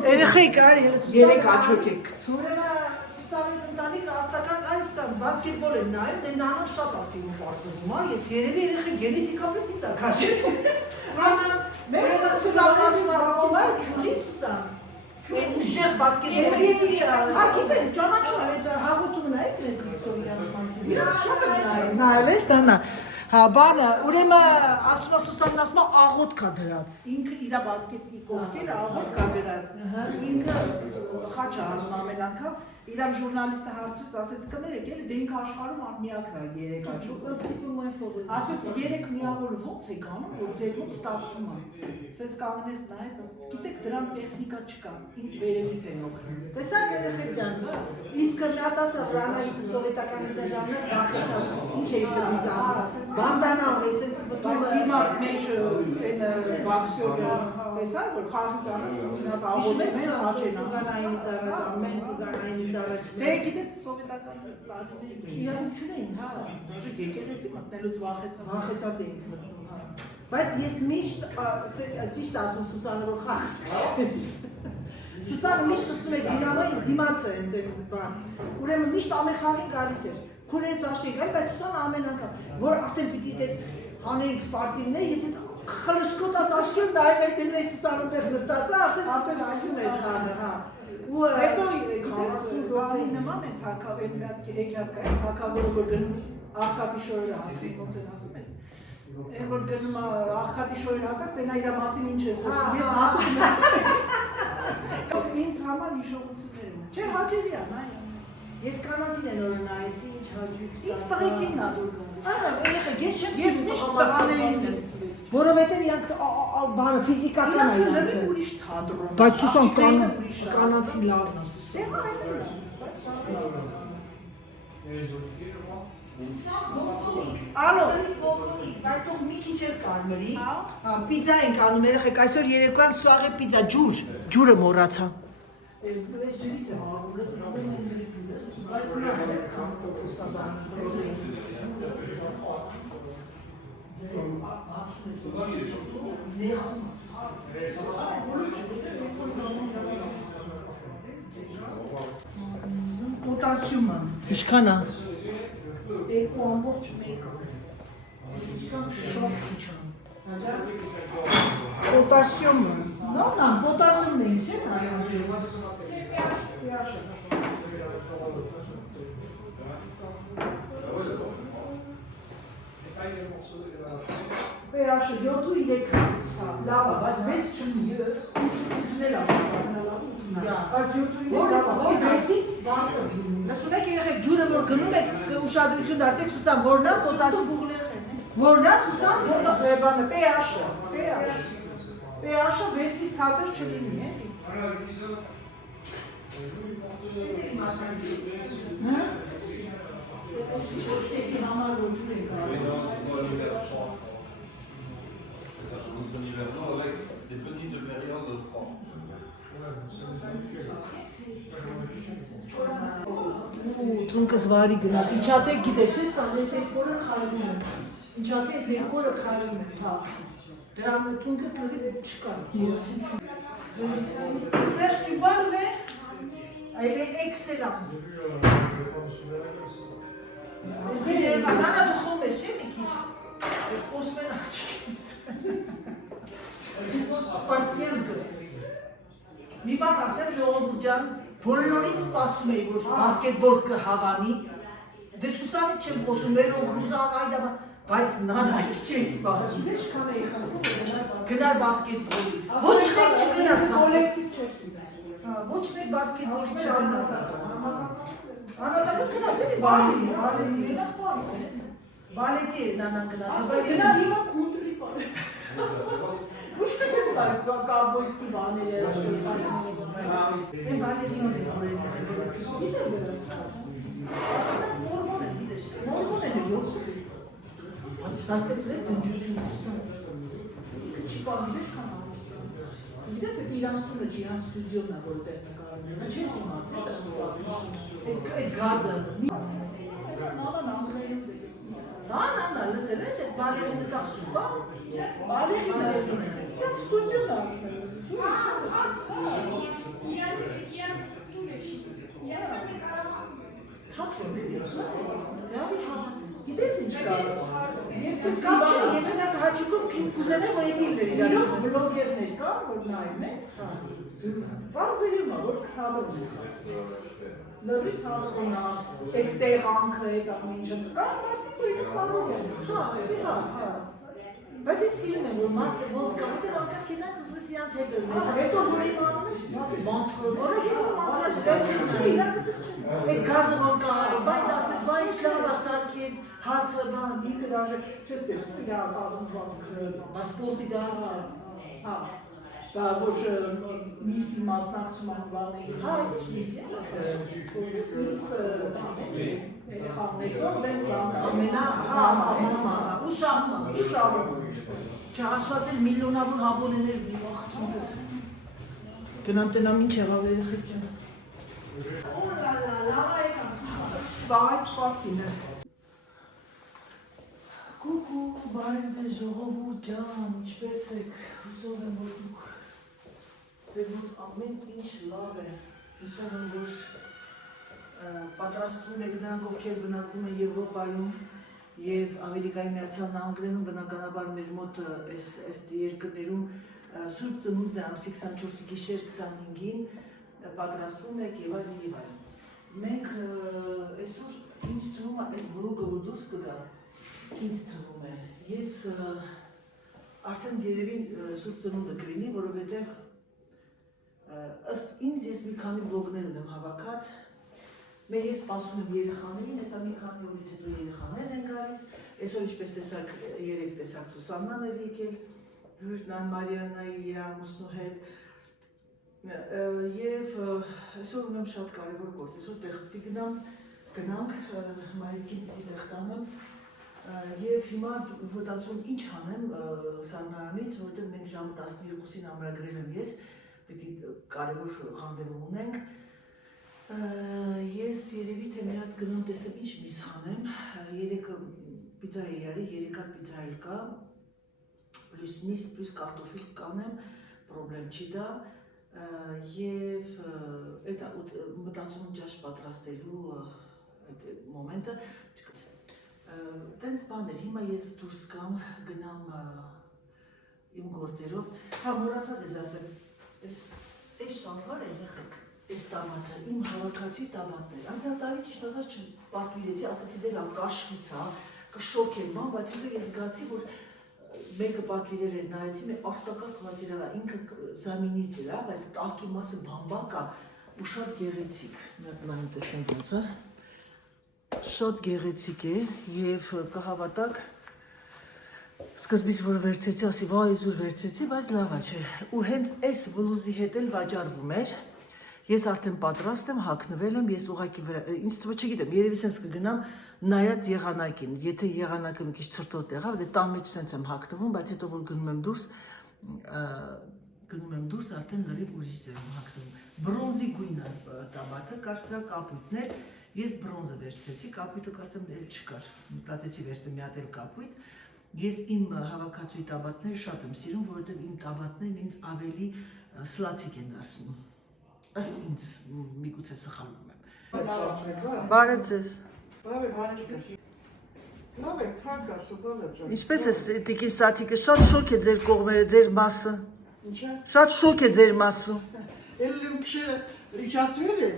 Երեխեք արի, երեք աչոք եք գցում։ Սուսանից ընտանիք արտական այլ սան բասկետբոլ են նայում, դե նանան շատ ասիվում պարսվում, ես երևի երեխի գենետիկապես ինձ ակաշ է։ Ուրեմն Սուսանն ասում է, ով է, քյուրի Սուսան։ Ուժեղ բասկետբոլի հա գիտեն, ճանաչում է, հաղորդումն է, այդ Նետֆլիքսով իրանց մասին։ Իրանց շատ են նայել ես տանա։ Հա, բանը, ուրեմն ասում է Սուսանն ասում է աղոտ կա դրած։ Ինքը իր բասկետի կողքերը աղոտ կա դրած։ Ինքը խաչ է անում ամեն անգամ։ Իրամ ժուրնալիստը հարցուց ասեց կներեք, էլի դե ինքը աշխարհում միակն է երեք աչոք։ Ասեց երեք միավոր ո՞նց եք անում, որ ձեր ո՞նց ստացվում է։ Ասեց կանգնեց նայեց, ասեց գիտեք դրան տեխնիկա չկա, ինձ վերևից են օգնում։ Տեսա երեխեք ջան, իսկ մի հատ ասա որ Անահիտը սովետական ժամանակ վախեցած, ինչ էի սրից անում, բանդանա ունի, ասեց բայց հիմա մեջ այն բաքսյորը տեսա որ խաղից առաջ նա աղոթեց են աչեն Գանայինից առաջ, ամեն Գանայինից առաջ։ Դե գիտես սովետական տարիներին իրավունքն էին, հա, դաժե եկեղեցի մտնելուց վախեցած էինք մտնում, հա։ Բայց ես միշտ ճիշտ ասում Սուսանը որ խաղ սկսել։ Սուսանը միշտ ստում էր դինամոյի դիմացը հենց այն բան։ Ուրեմն միշտ ամեն խաղին գալիս էր։ Քուրես վախ չի գալի, բայց Սուսանը ամեն անգամ որ արդեն պիտի այդ հանեինք սպարտիվները, ես այդ խլշկոտ աշկել նայում էր դնում է Սուսանը դեռ նստած է, արդեն սկսում էր խաղը, հա։ Ու հետո գիտես նման է թակավեն մի հատ հեքիաթ կա, թակավորը որ գնում աղքատի շորերը հասի, ոնց են ասում են։ Այն որ գնում աղքատի շորերը հակած, դե նա իր մասին ինչ է խոսում, ես հատում եմ։ Ինձ համար հիշողություններ են։ Չէ, հաճելի է, նայ։ Ես կանացին են օրը նայեցի, ինչ հաճույք ստացա։ Ինձ տղեկին նա դուր գնում։ Ահա, երեխեք, ես չեմ միշտ տղաներին եմ սիրել։ Որովհետև իրանք բանը ֆիզիկական է իրանք։ Ուրիշ թատրոն։ Բայց Սուսան կանացի լավն է Սուսան։ Ալո, բայց թող մի քիչ էլ կարմրի։ Պիցա ենք անում երեխեք, այսօր երեկոյան սուաղե պիցա ջուրը մոռացա։ ես ջրից եմ առնում, բայց նա ես կամ տոկոսաբան պոտասիումը Ինչքան է։ 2.1 Ինչքան շոկ քիչ է։ Պոտասիումը։ Նո, պոտասիումն է, չէ՞, pH-ը 7.3 լավ է, բայց 6 չունի, 8-ն էլ աշխատանալավ, բայց 7.3 լավ է, որ 6-ից բարձր ջուրը։ Լսում եք երեխեք ջուրը որ գնում եք ուշադրություն դարձեք Սուսան, որն է պոտասիում որն է Սուսան բանը pH-ը, pH-ը 6-ից ցածր չլինի, էլի։ Համար որ ջուր եք Notre hivernant avec des petites périodes de froid. Ծունկս վարի գնաց, ինչատեք գիտես, ես ես երկորը խայլում եմ, ինչատեք ես երկորը խայլում եմ, հա, դրան ծունկս լրիվ չկա։ Ձեր ճուբալում է, այլ է էքսելան։ Նանա դու խոմ ես, չէ մի քիչ, ես խոսվեն աղջիկից։ Պասիենտս։ Մի բան ասեմ ժողովուրդ ջան, բոլորից սպասում էի, որ բասկետբոլ կհավանի, դե Սուսանից չեմ խոսում, վերող Ռուզան այդա, բայց նանայից չէի սպասում։ Գնար բասկետբոլի։ Ոչ մեկ չգնաց բասկետբոլի։ Ոչ մեկ բասկետբոլի չգնաց։ Անատակը գնաց էլի բալետի էր նանան գնաց։ Գնա հիմա կունտրի պար։ Ուշ կտեք կաբոյսկի բաներ էր Են բալետինոն է գորեն։ Մորմոն են յոս։ Աստեսրեց դնջություն։ Չի կանգնես կան ամուսնան։ Գիտես է իրանց տունը չի, իրանց ստուդիոն է, որ տեղ նկարարում է, չես իմացել Այդ գազը։ Նալան անգրայից է Նա, լսել ես այդ բալերինը սաղ սուտա։ Բալերինը իրանց ստուդիոն է ասում է։ Գիտես ինչ կա։ Ես ունակ հաճիկով կուզենեմ, որ ետ իլներ իրար բլոգերներ կա, որ նայում են, բարձերում է, որ կհադում է։ Լրի թաղում է, այդ տեղանքը, այդ ամինչը կա, մարդիկ որ ինը ծարում են։ Հա։ Բայց ես սիրում եմ, որ մարդը ոնց կա, ուտեղ անկար կեզանք ուզում ես իրանց հետ ըլնես։ Հետո որ իմ անունես, որը ես որ մանտրաշ վերջին այդ գազը որ կա, բայց ասես, վայ ինչ լավ ասարկեց, հացը բան, ինքը դաժե չես տեսնում, իրա կազմվածքը, սպորտի դա, դա ոչ միսի մասնակցում անվանել, հա, ինչ միսի, որպես միս երեխաներով դենց բան, ու շահում, չհաշված էլ միլիոնավոր հաբոնեներ մի վախցում ես, գնամ տնամ ինչ եղավ երեխեք ջան, լավա եկան, բայց սպասին է, Կուկու, բարև ձեզ ժողովուրդ ջան, ինչպես եք, հուսով եմ, որ դուք ձեր մոտ ամեն ինչ լավ է, հուսով եմ, որ պատրաստվում եք նրանք, ովքեր բնակվում են Եվրոպայում և Ամերիկայի Միացյալ Նահանգներում, բնականաբար մեր մոտ այս երկրներում Սուրբ Ծնունդն է ամսի 24-ի գիշեր 25-ին պատրաստվում եք և այլն և այլն։ Մենք այսօր ինձ թվում է այս բլոգը որ դուրս կգա, ինձ թվում է, ես արդեն երևին Սուրբ Ծնունդը կլինի, որովհետև ըստ ինձ ես մի քանի բլոգներ ունեմ հավաքած, մեր ես սպասում եմ երեխաներին, հեսա մի քանի օրից հետո երեխաներն են գալիս, այսօր ինչպես տեսակ, երեք տեսակ Սուսաննան էր եկել, Հյուրնան Մարիաննայի ամուսնու հետ, և այսօր ունեմ շատ կարևոր գործ, այսօր տեղ պիտի գնանք, Մարիկին պիտի տեղ տանեմ, և հիմա մտածում ինչ անեմ սառնարանից, որովհետև մենք ժամը 12-ին ամրագրել եմ ես, պիտի կարևոր խանդևում ունենք, ես երևի թե մի հատ գնամ տեսնեմ ինչ միս խանեմ, 3 պիցա է յարի, 3 հատ պիցա էլ կա, պլյուս միս, պլյուս կարտոֆիլ կանեմ, պրոբլեմ չի դա, և մտածում եմ ճաշ պատրաստելու մոմենտը, տենց բաներ, հիմա ես դուրս կամ գնամ իմ գործերով, հա մորացած ես ասեմ, այս շանվար է եղեք, այս տամատը, իմ հավաքածի տամատներ, անցյալ տարի ճիշտ ասած չպատվիրեցի, ասացի դե լավ կաշվից հա, կշոքեմ բան, բայց հետո ես զգացի, որ մեկը պատվիրել էր նայեցի, մեր արտակարգ մատերիալ է, ինքը զամինից էր, բայց տակի մասը բամբակ է ու շատ գեղեցիկ, նայում տեսնենք ոնց է, շատ գեղեցիկ է և կհավատակ սկզբից որ վերցեցի, ասի վայ զուր վերցեցի, բայց լավ է չէ ու հենց այս բլուզի հետ էլ վաճառվում էր ես արդեն պատրաստ եմ, հագնվել եմ, ես ուղղակի ինձ թվում է չգիտեմ, երևի սենց կգնամ նայած եղանակին, եթե եղանակը մի քիչ ցրտոտ եղավ, դե տան մեջ սենց եմ հագնվում, բայց հետո որ գնում եմ դուրս արդեն լրիվ ուրիշ ձև եմ հագնվում։ Բրոնզի գույն է տաբատը, կար սրա կապույտներ, ես բրոնզը վերցեցի, կապույտը կարծեմ էլ չկար, մտածեցի վերցնեմ մի հատ էլ կապույտ։ Ես իմ հավաքածուի տաբատները շատ եմ սիրում, որովհետև իմ տաբատներն ինձ ավելի սլացիկ են դարձնում։ Ըստ ինձ միգուցե սխալվում եմ։ Բարև ձեզ։ Բարև ձեզ։ Լավ է, քարկ ասու բալը ջան։ Ինչպես է տիկին Սաթիկը, շատ շոկ է ձեր կողմերը, ձեր մասը։ Ինչա։ Շատ շոկ է ձեր մասը։ Էլ քշը իջացել է։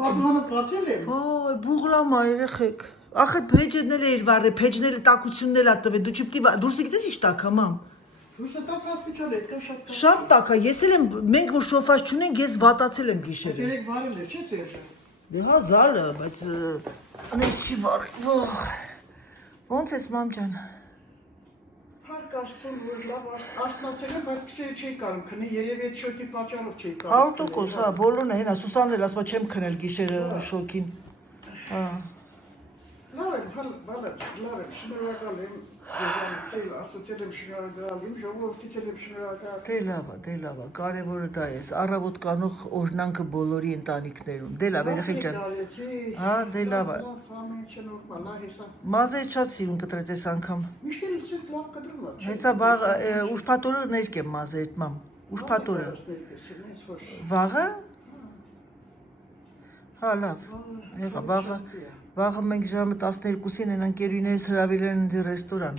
Մադմանը բացել է։ Ոյ, բուղլամա երեխեք։ Ախր փեջերն էլ վառե, փեջները տակությունն էլ ա տվել, դու չպիտի դուրսի գիտես ինչ տակ է, մամ։ Դուրսը 10 աստիճան է, կա շատ տակ։ Շատ տակ է, ես էլ եմ, մենք որ շոֆաժ չունենք, ես վատացել եմ գիշերը։ Երեք վարել է, չէ՞ Սերժը։ Դե հա զալը, բայց անես չի վառել։ Ոնց ես մամ ջան։ Հարկ ասում որ լավ արթնացել եմ, բայց քչերը չի կարող քնի, երևի այդ շոկի պատճառով չի 100%, հա, բոլորն է, հենա Սուսանն էլ ասում չեմ քնել գիշերը շոկին։ Հա։ Լավ է, բալը, լավ է, շնորհակալ եմ, ձեզանից ասոցիալ եմ շնորհակալ, իմ ժողովրդից եմ շնորհակալ։ Դե լավ է, կարևորը դա է, առավոտ կանող օրհնանքը բոլորի ընտանիքներում։ Դե լավ, երեխեք ջան։ Հա, դե լավ է։ Մազերը շատ սիրուն կտրեց այս անգամ։ Միշտ էլ սուտ լավ կտրում է։ Հեսա ուրբաթ օրը ներկեմ մազերդ մամ։ Ուրբաթ օրը։ Վաղը։ Հա, լավ։ Եղա, վաղը մենք ժամը 12-ին են ընկերուներս հրավիրել են ինձ ռեստորան։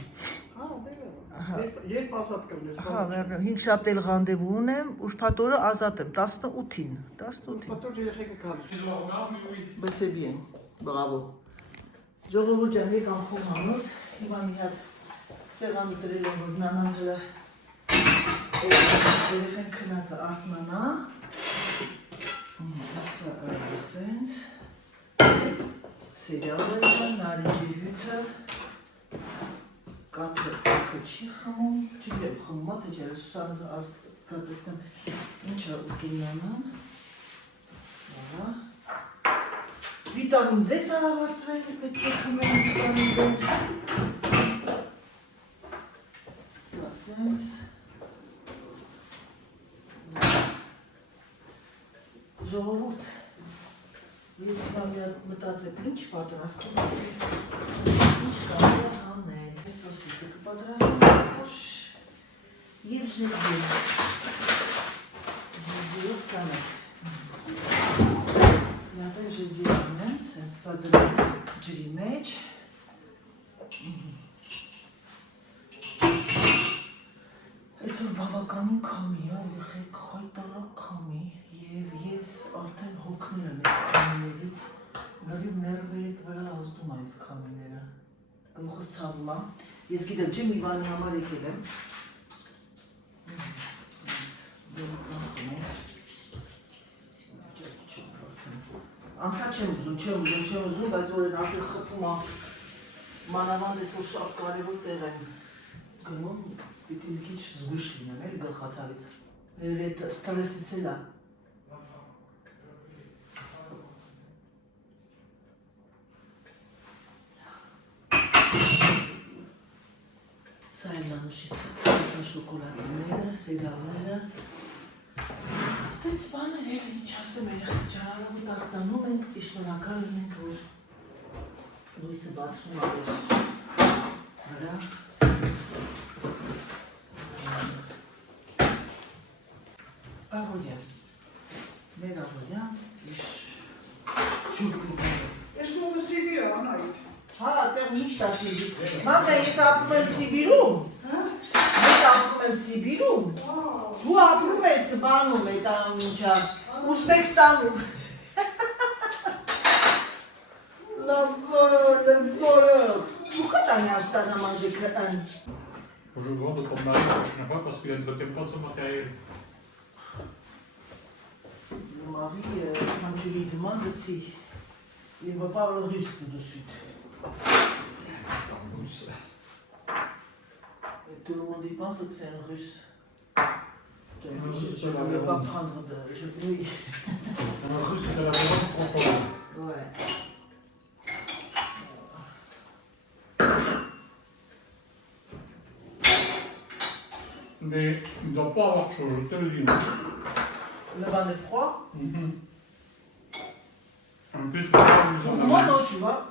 Երբ ազատ կլնես։ Հա, 5 շաբթ էլ ռանդևու ունեմ, ուրբաթ օրը ազատ եմ, 18-ին։ Պատոր երեխեքը գալիս։ C'est bien, bravo։ Ժողովուրդ ջան, եկան խոմանոց, հիմա մի հատ սեղան ուտրել եմ, որ նանան հլը երեխեն քնածը արթնանա։ Սա սենց, սերիալը եղան, նարինջի հյութը, կաթը չի խմում, չգեմ խմումա, թե չերը Սուսանը կատստեմ, ինչա ուտունյանան, վիտամին D սա ավարտվել, պետք է խմել վիտամին D, սա սենց, ժողովուրդ, ես հիմա մտածել ինչ պատրաստում, ինչ կարող է անել, սոսիսը կպատրաստում, սոշ և ժեզիով սանետ, միատեն ժեզիով ունեմ, սենց սա դրեմ ջրի մեջ, այսօր բավականին քամի է, երեխեք խայտարակ քամի, և ես արդեն հոգնել եմ այս քամիներից, նարիվ ներվերիդ վրա ազդում այս քամիները, գլուխս ցավում է, ես գիտեմ չէ մի բանի համար եկել եմ, անդա չեմ ուզում, բայց որ են արդեն խփում է, մանավանդ այսօր շատ կարևոր տեղ եմ գնում, պիտի մի քիչ զգույշ լինեմ, էլի գլխացավից, այդ ստրեսից էլ է։ Սա էլ նանուշիս, սա շոկոլադիները, սերիալները, դենց բաներ էլ ինչ ասեմ ճարարավը տաղտանում ենք, շնորհակալ ենք, որ լույսը բացվում ավեր վրա, Աղորյան, մեր աղորյան, շուրկզները։ Ես գողը Սիբիր անայիտ։ Հա, տեղ միշտ է Սիբիր։ Մամկա, ես ապրում եմ Սիբիրում։ Ես ապրում եմ Սիբիրում։ Դու ապրում ես բանում է տանում ինչա, Ուզբեկստանում։ Լավորը, Դու կտանի աստանամանջը կտան։ Je vends de ton mari la prochaine fois parce qu'il n'entretient pas son matériel. Le mari, quand tu lui demandes si il ne parle russe tout de suite. Et tout le monde y pense que c'est un russe. Je ne vais pas prendre de... Oui. Un russe, c'est à la maison profonde. Ouais. Mais il ne doit pas avoir chaud, je te le dis. Le bain est froid. En plus, je pas besoin de la Moi maison. non, tu vois.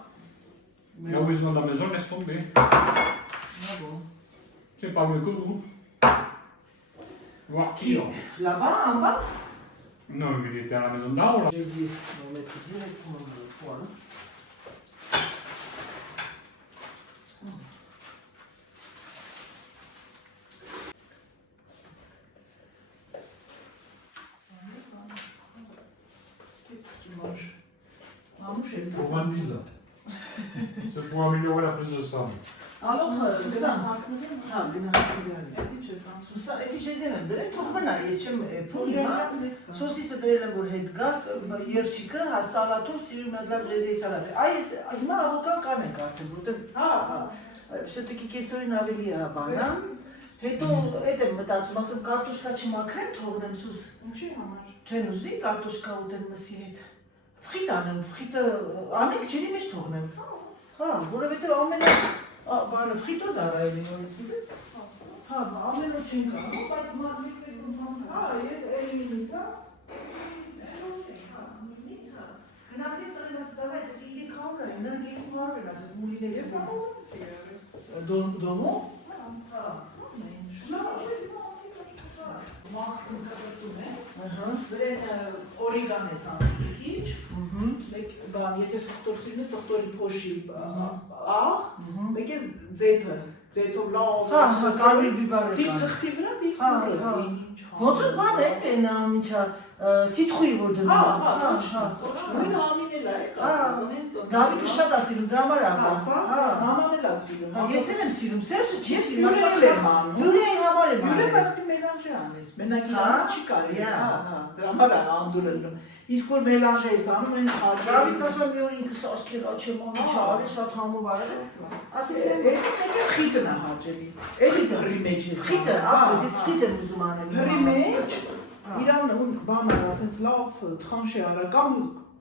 Il a besoin de la maison, laisse tomber. Ah bon. C'est pas mieux que vous. Voir qui Là-bas, en bas. Non, il était à la maison d'en haut là. J'hésite. On va mettre directement dans le poêle. Qu'est-ce que tu manges? Mamouche, elle Pour 20 10. C'est pour améliorer la prise de sang. Alors, Սուսան, հա, գնահատական է, դի չես ան։ Սուսան, էսի չեզեն եմ դրել, թող մնա, ես չեմ փուլի մա, սոսիսը դրել եմ, որ հետ գա, երջիկը, հա, սալատով սիրում եմ լավ ռեզեի սալատ։ Այ ես հիմա ավոկան կանենք արդեն, որտեղ, հա, все-таки կեսօրին ավելի է բանան, հետո էդ եմ մտածում, ասեմ կարտոշկա չմաքրեմ, թողնեմ Սուս։ Ինչի համար։ Չեն ուզի կարտոշկա ուտեմ մսի հետ։ Ֆրիտ անեմ, ֆրիտը անեք ջրի մեջ թողնեմ։ Հա, որովհետև ամենը բանը ֆրիտոզ արայելի նորից գիտես։ Հա, ամենը չեն կարող, բայց մագնիկներ կոնտանտ։ Հա, ես էլինից, հա։ Գնացին տրինաս դավայ, դες իլի կավոր է, նր երկու հարվ են ասես, մուլիներ Ես ապոզում չի եղել։ Դոմո։ Հա։ Շնորհակալ եմ։ Մախ կնկատում է։ Վրեն օրիգան ես անում մի քիչ, մեկ բան, եթե սխտոր սիրն է, սխտորի փոշի աղ, մեկ է ձեթով լավ, կարմիր բիբարը դիվ թղթի վրա, դիվ հորը, ոնց որ բան է, նա միջա սիտխուի որ դնում նույնը ամին էլ է, Դավիթը շատ է սիրում, դրա համար նանան էլ է սիրում, ես էլ եմ սիրում, Սերժը չի սիրում, բյուրել եմ անում, բյուրեի համար եմ բյուրել բախտի մելանժի անես, մենակ իրանք չի կարելի, դրա համար է անդուրելնում, իսկ որ մելանժի ես անում, են խաջարի, Դավիթն ասում է մի օր ինքը սասքեղա չեմ անում, չարի շատ համով այլ, ասեցին խիտն է հաճելի, էլի հրի մեջ ես խիտը, ապրես, ես խիտ եմ ուզում անեմ հրի մեջ, իրան բան արա, ասենց լավ թխանշի արա, կամ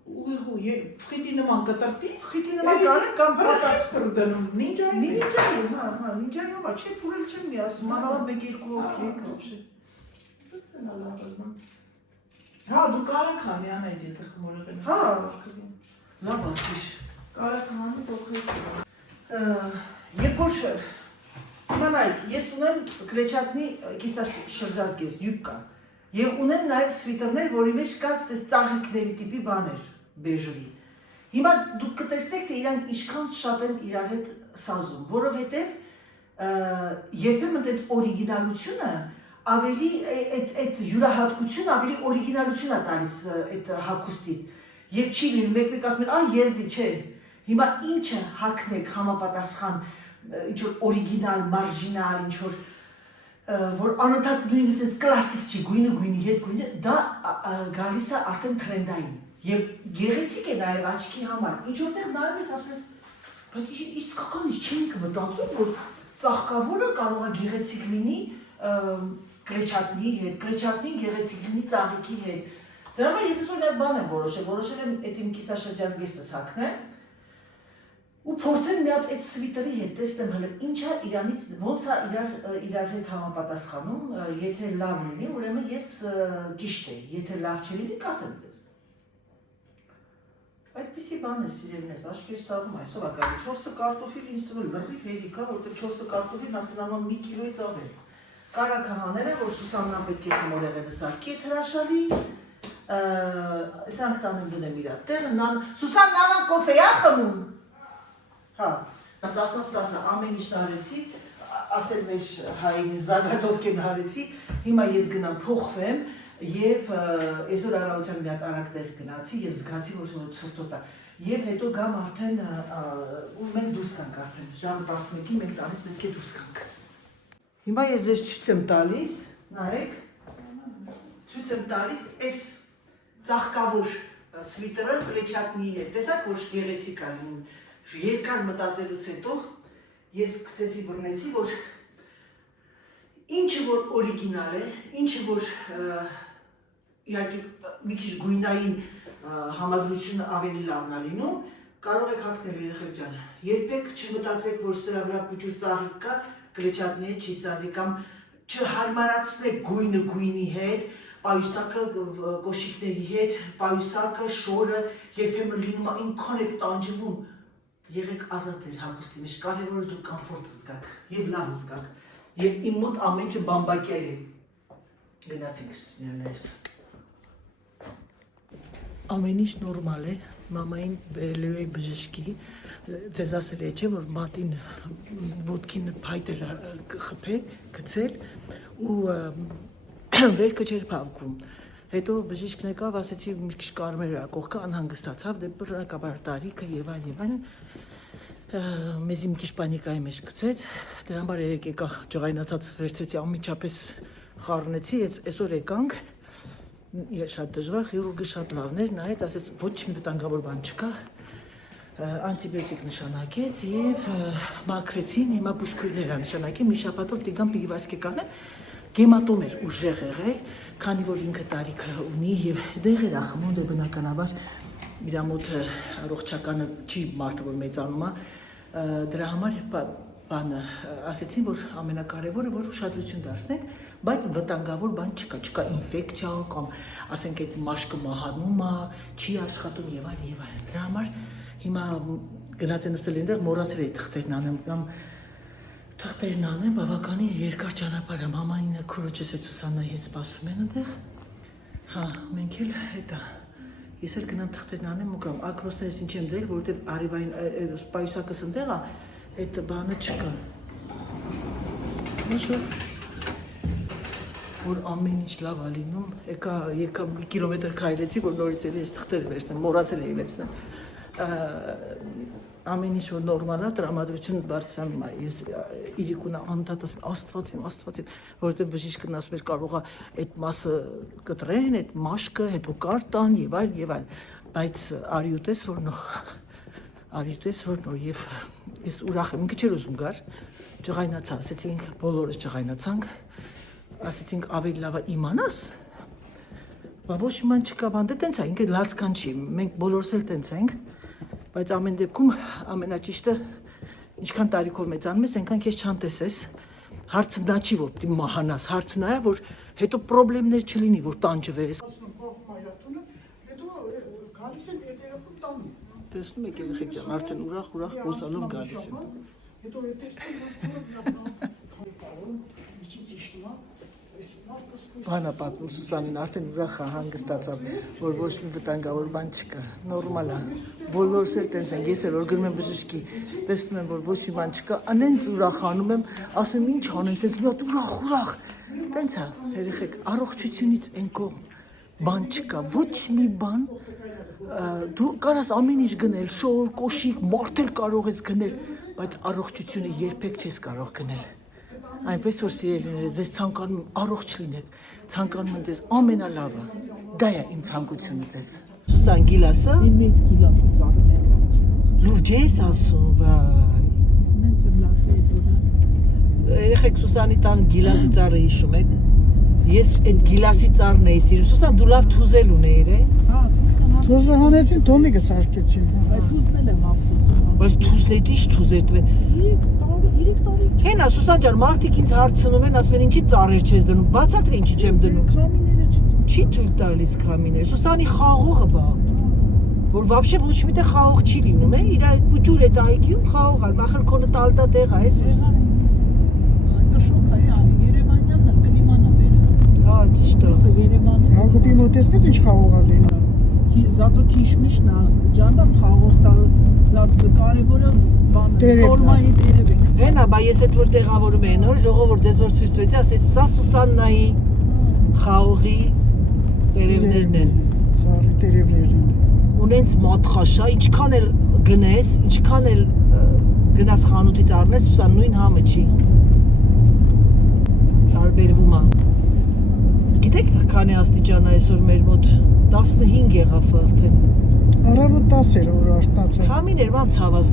ուղիղու, խիտի նման կտրտի, Խիտի նման կարեն կամ պատած պրդնում, նինջայի Նինջայի, նինջայի համար չի փուրել չեմ մի ասում, մանավանդ մեկ-երկու օքի եք ապշի Հա, դու կարակ հանյան այդ եթե խմորը գնա Հա, լավ ասիր Կարակ հանի տոխեք Երբ որ իմանայք, ես ունեմ կրեչատնի կիսաշրջած գեզ, դյուբկա Եվ ունեմ նաև սվիտերներ, որի մեջ կա ծաղիկների տիպի բաներ, բեժվի Հիմա դուք կտեսնեք, թե իրանք ինչքան շատ են իրար հետ սազում, որովհետև երբեմն այդ օրիգինալությունը ավելի այդ յուրահատկությունը ավելի օրիգինալություն է տալիս այդ հագուստին եւ չի լինում մեկ-մեկ ասում են այ եզդի չէ հիմա ինչը հագնեք համապատասխան ինչ որ օրիգինալ մարժինալ ինչ որ անընդհատ նույնիսկ այս կլասիկ չի գույնի հետ գույնը դա գալիս է արդեն տրենդային եւ գեղեցիկ է նաեւ աչքի համար ինչ որտեղ նայում ես ասում ես բայց իսկականից չի մտածում որ ծաղկավորը կարող է գեղեցիկ լինի կրեչատնի հետ, կրեչատնին գեղեցիկ լինի ծաղիկի հետ։ Դրա համար ես այսօր այդ բան եմ որոշել եմ այդ իմ կիսաշրջած գեստս հագնեմ ու փորձեմ մի հատ այդ սվիտերի հետ տեսնեմ հələ ինչա իրանից ոնց է իրար հետ համապատասխանում, եթե լավ լինի, ուրեմն ես ճիշտ եմ, եթե լավ չլինի, կասեմ ձեզ։ Այդպիսի բան է սիրելիներս, աշկեր սաղում այսօր է գալի 4 կարտոֆիլ ինձ թվում է լրիվ հերիք է, որտեղ 4 կարտոֆիլն արդեն անում 1 կիլոից ավել։ Կարակը հանել է, որ Սուսաննան պետք է խմորեղենը սարքի այդ հրաշալի, սրանք տանեմ դնեմ իրա տեղը, Սուսան նանան կոֆե է խմում։ Հա, 10-10 ամեն ինչ նարեցի, ասել մեր հայրին զագադովկեն հարեցի, հիմա ես գնամ փոխվեմ եւ այսօր առավոտյան մի հատ արագ տեղ գնացի եւ զգացի որ ցուրտոտ է եւ հետո գամ արդեն ու մենք դուրս գանք արդեն ժամ 11-ին մենք տանից պետք է դուրս գանք Հիմա ես ձեզ ցույց եմ տալիս, նայեք, ցույց եմ տալիս այս ծաղկավոր սվիտերը կլեչատնի հետ, տեսակ որ գեղեցիկ է լինում, երկար մտածելուց հետո ես գցեցի բռնեցի, որ ինչը որ օրիգինալ է, ինչը որ իհարկե մի քիչ գույնային համադրությունը ավելի լավն է լինում, կարող եք հագնել երեխեք ջան, երբեք չմտածեք, որ սրա վրա փոքր ծաղիկ կա կլեչատնի հետ չի սազի կամ չհարմարացնեք գույնը գույնի հետ, պայուսակը կոշիկների հետ, պայուսակը, շորը, երբեմն լինում է ինքան եք տանջվում, եղեք ազատ ձեր հագուստի մեջ, կարևորը դուք կոմֆորտ զգաք եւ լավ զգաք, եւ իմ մոտ ամեն ինչը բամբակյա է, գնացինք ստուդիաներս։ Ամեն ինչ նորմալ է, մամային բերելու է բժշկի, ձեզ ասել է չէ, որ մատին ոտքին փայտեր խփել, գցել ու վերքը չէր փակվում։ Հետո բժիշկն եկավ, ասեցի մի քիչ կարմիր էր կողքը, անհանգստացավ, դե բռնակաբար տարիքը եւ այլն։ Մեզ մի քիչ պանիկայի մեջ գցեց, դրա համար երեք եկա ջղայնացած վերցեցի, անմիջապես խառնեցի, այսօր եկանք շատ դժվար, խիրուրգը շատ լավն էր, նայեց, ասեց ոչ մի վտանգավոր բան չկա, անտիբիոտիկ նշանակեց եւ մաքրեցին, հիմա բուժքույրներ նշանակի, մի շաբաթով դիգան պիվասկե կանեն, գեմատոմ էր ուժեղ եղել, քանի որ ինքը տարիքը ունի եւ դեղեր է խմում, դե բնականաբար իր մոտ առողջականը չի մարդը որ մեծանում է, դրա համար բանը ասեցին, որ ամենակարևորը որ ուշադրություն դարձնենք, բայց վտանգավոր բան չկա ինֆեկցիա կամ ասենք այդ մաշկը մահանում է, չի աշխատում եւ այլն։ Դրա համար հիմա գնաց են նստել այնտեղ մոռացել էի թղթերն անեմ կամ թղթերն անեմ, բավականին երկար ճանապարհ եմ, մամային քուրոջս է Սուսաննայի հետ սպասում են այնտեղ։ Հա, մենք էլ հետա։ Ես էլ գնամ թղթերն անեմ ու կամ ակրոստերս ինչ եմ դրել, որովհետև արիվային պայուսակս ընդեղա, այդ բանը չկա։ Նշող, որ ամեն ինչ լավ ա լինում, եկա մի կիլոմետր քայլեցի, որ նորից էլի ես թղթերը վերցնեմ, մոռացել էի վերցնել։ Ամեն ինչ որ նորմալ է, տրամադրություն բարձրանում է։ Ես իրիկունա անդադար ասում Աստված իմ, որովհետև բժիշկն ասում էր կարող է այդ մասը կտրեն, այդ մաշկը, հետո կարտան եւ այլ, բայց արյուտես որ նոր եւ ես ուրախ եմ, ինքը չէր ուզում գար, ջղայնացա, ասեցինք բոլորս ջղայնացանք, ասեցինք ավելի լավ է իմանաս, բայց ոչ իման չկա, բան դե տենց է, ինքը լացքան չի, մենք բոլորս էլ տենց ենք, բայց ամեն դեպքում ամենաճիշտը ինչքան տարիքով մեծանում ես, այնքան քեզ չանտեսես, հարցը դա չի, որ պիտի մահանաս, հարցը նա է, որ հետո պրոբլեմներ չլինի, որ տանջվես։ Տեսնում եք երեխեք ջան, արդեն ուրախ խոսալով գալիս են։ Հետո Բանա պատմում Սուսանին արդեն ուրախ է հանգստացավ, որ ոչ մի վտանգավոր բան չկա, նորմալ է, բոլորս էլ տենց են, ես էլ որ գնում եմ բժշկի, տեսնում եմ, որ ոչ մի բան չկա, անենց ուրախանում եմ, ասեմ ինչ անեմ, սենց մի հատ ուրախ, տենց է, երեխեք, առողջությունից են կողմ, բան չկա, ոչ մի բան, դու կարաս ամեն ինչ գնել, շոր, կոշիկ, մարդ էլ կարող ես գնել, բայց առողջությունը երբեք չես կարող գնել։ Այնպես որ սիրելիներս, ձեզ ցանկանում եմ առողջ լինեք, ցանկանում եմ ձեզ ամենալավը, դա է իմ ցանկությունը ձեզ։ Սուսան գիլասը։ Իմ մեծ գիլասը ծառում է։ Լուրջ ես ասում, վայ։ Նենց եմ լացել դուրը։ Երեխեք Սուսանի տան գիլասի ծառը հիշում եք։ Ես այդ գիլասի ծառն էի սիրում։ Սուսան դու լավ թուզել ունեիր, է։ Հա, Թուզը հանեցին, տոմիկը սարքեցին։ այդ թուզնել եմ ափսոսում։ Բայց թուզլետ ինչ թուզեր տվե։ 3 տարի։ Հենա Սուսան ջան, մարդիկ ինձ հարցնում են, ասում են ինչի ծառեր չես դնում, բացատրի ինչի չեմ դնում։ Քամիները Չի թույլ տալիս քամիներ։ Սուսանի խաղողը բա։ Որ вообще ոչ միտեղ խաղող չի լինում, է, իր այդ բուջուր այդ այգիում խաղող ալ, ախր քոնը տալտա տեղ է, Դա շոկ է, Երևանյանն կլիման է բերել։ հա, ճիշտ է։ Երևանը։ Հագուտի մոտեսպես ինչ խաղող ա լինում։ Զատո քիշմիշն է, ջանդամ խաղող տալ, զատո կարևորը բանը, տոլմայի տերև ենք։ Հենա, բա ես այդ որ տեղավորում էի նոր, ժողովուրդ դες որ ցույց տվեցի, ասեց սա Սուսաննայի խաղողի տերևներն են։ Ծառի տերևներն են։ Ունենց մատխաշա, ինչքան էլ գնես, ինչքան էլ գնաս խանութից առնես, Սուսան նույն համը չի։ Տարբերվում է։ Գիտեք քանի աստիճան է այսօր մեր մոտ 15 եղավ արդեն։ Առավոտ 10 էր որ արտացա։ Քամին էր ամ ցավաս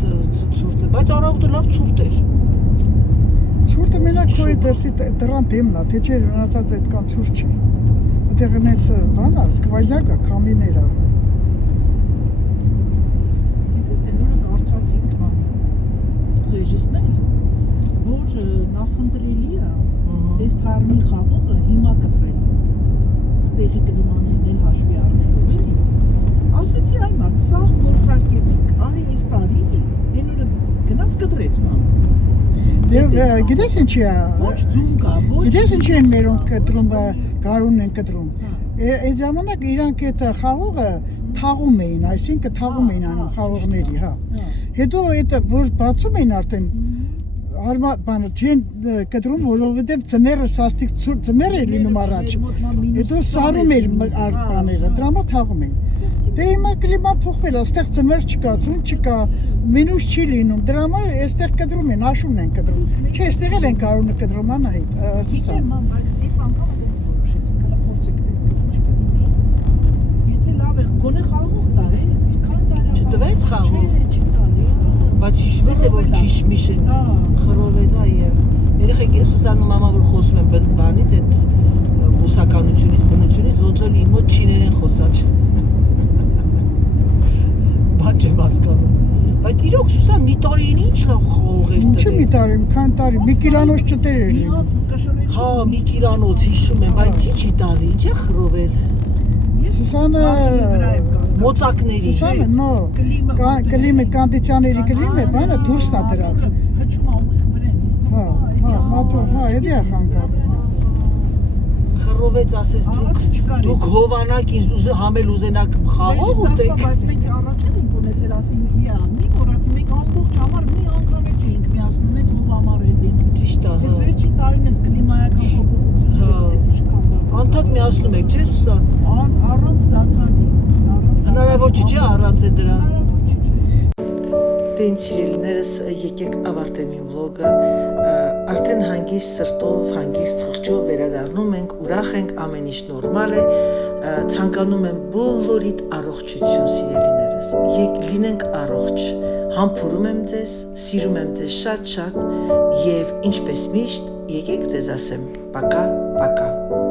ցուրտը, բայց առավոտը լավ ցուրտ էր։ Ցուրտը մենակ քո դերսի դրան դեմն է, թե չէ մնացած այդքան ցուրտ չի։ Այդտեղ նես բանա, սկվայզակա, քամիներ է։ Դες են օրը կարդացինք բան։ Ռեժիսներ, որ նախընտրելի է այս թարմի խաղողը հիմա կտրել։ Ստեղի կլիմաներն էլ հաշվի առնելով էլի։ Ասեցի այ մարդ, սաղ փորձարկեցինք, արի այս տարի, այն օրը գնաց կտրեց ման։ Գիտես ինչի է։ Ոչ ձուն կա, ոչ։ Գիտես ինչի են մերոնք կտրում, գարունն են կտրում։ Այդ ժամանակ իրանք այդ խաղողը թաղում էին, այսինքն թաղում էին անում խաղողների, հա։ Հետո այդ որ բացում էին արդեն բանը չեն կտրում, որովհետև ձմեռը սաստիկ ցուրտ ձմեռ էր լինում առաջ։ Հետո սարում էր բաները, դրա համար թաղում էին։ Դե հիմա կլիմա փոխվել է, այստեղ ձմեռ չկա, ձուն չկա, մինուս չի լինում։ Դրա համար այստեղ կտրում են, աշունն են կտրում։ Չէ, այստեղ էլ են կարունը կտրում, անահի, Սուսան։ Ման, բայց այս անգամը դից որոշեցինք, հələ փորձեք տեսնենք ինչ կլինի։ Եթե լավ է, գոնե խաղող տա, քան տարի։ Չտվեց խաղող։ Չէ, չի տալի։ Բայց հիշվես է որ քիշմիշ են խռովել է եւ երեխեք Սուսանն ու մամա որ խոսում են բանից այդ բուսականությունից բնությունից ոնց որ իմ մոտ չիներեն խոսած բան չեմ հասկանում բայց իրոք Սուսան մի տարին ինչ լավ խաղող էր Ինչի մի տարի, քան տարի, մի կիլանոց ճտեր էր Մի լինում։ հատ կշռեցի։ հա մի կիլանոց հիշում եմ բայց չի տալի ինչ է խռովել Սուսանը մոծակների Սուսանը նո կլիմը կոնդիցիոների կլիմը բանը դուրսն է դրած։ Հաճում ա ուղիղ վրան, իսկ Հա, հա, հա, էդի է խանգարում։ խռովեց, ասես դուք հովանակ ինձ համել ուզենակ խաղող ուտեք։ Բայց մենք առաջ ենք ունեցել ասին հիա, մի մոռացի մենք ամբողջ համար մի անգամ էինք միասին ունեց հով ամառելին։ Ճիշտ է, Ես հա։ վերջին տարին ես կլիմայական փոփոխությունները ես ինչքան բաց։ Անդադ միացնում եք, չէ՞ Սուսան։ Առանց դատանի, Հնարավոր չի առանց է դրա։ հնարավոր չի։ Դեն սիրելիներս եկեք ավարտեմ իմ վլոգը, արդեն հանգիստ սրտով, հանգիստ խղճով վերադառնում ենք, ուրախ ենք, ամեն ինչ նորմալ է, ցանկանում եմ բոլորիդ առողջություն սիրելիներս, լինենք առողջ, համբուրում եմ ձեզ, սիրում եմ ձեզ շատ-շատ և ինչպես միշտ եկեք ձեզ ասեմ, պակա, պակա։